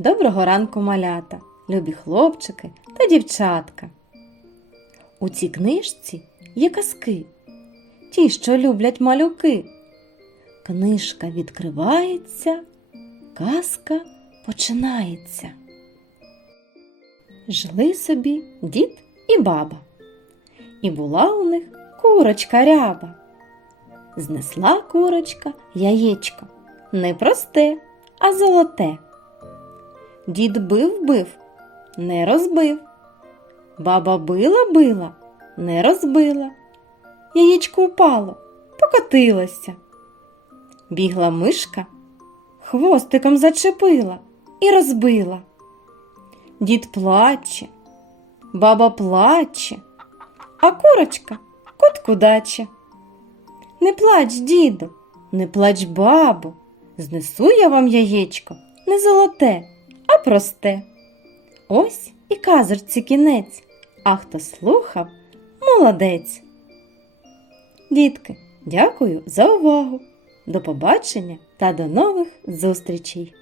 Доброго ранку, малята, любі хлопчики та дівчатка. У цій книжці є казки, ті, що люблять малюки. Книжка відкривається, казка починається. Жили собі дід і баба, і була у них курочка ряба. Знесла курочка яєчко, не просте, а золоте. Дід бив бив, не розбив. Баба била била, не розбила. Яєчко упало, покотилося. Бігла мишка, хвостиком зачепила і розбила. Дід плаче, баба плаче, а курочка котку даче. Не плач, діду, не плач, бабу, знесу я вам яєчко не золоте, просте. Ось і казочці кінець, а хто слухав, молодець. Дітки, дякую за увагу. До побачення та до нових зустрічей!